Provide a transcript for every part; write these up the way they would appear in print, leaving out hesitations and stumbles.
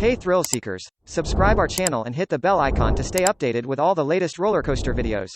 Hey thrill seekers, subscribe our channel and hit the bell icon to stay updated with all the latest roller coaster videos.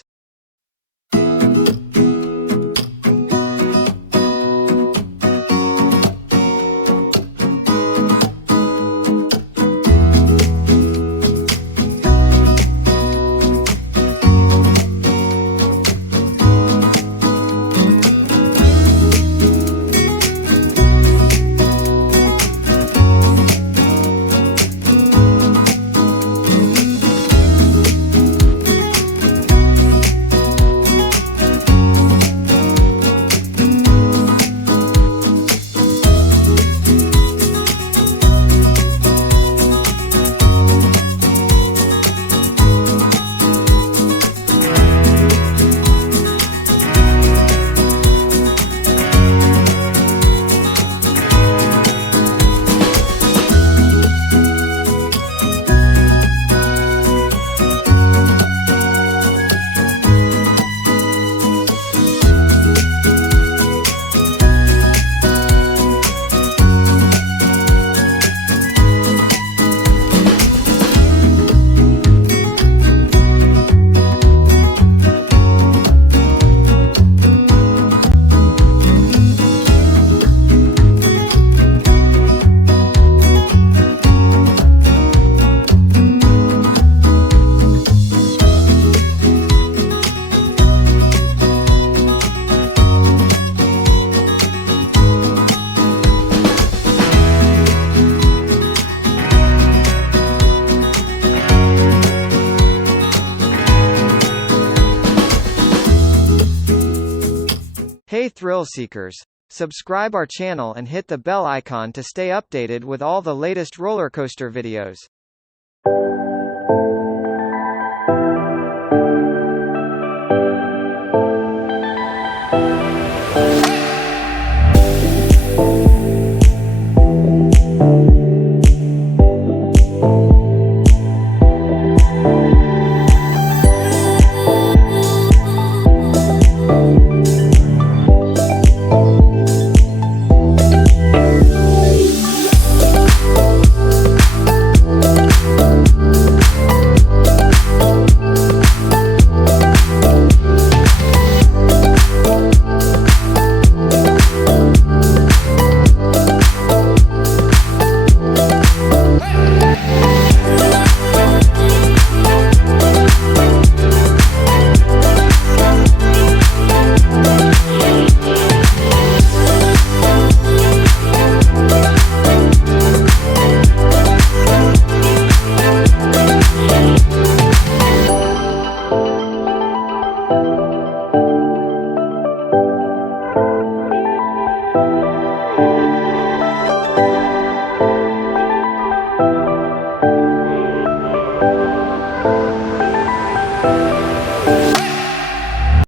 Hey thrill seekers, subscribe our channel and hit the bell icon to stay updated with all the latest roller coaster videos.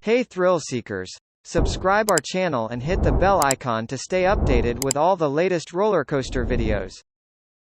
Hey thrill seekers, subscribe our channel and hit the bell icon to stay updated with all the latest roller coaster videos.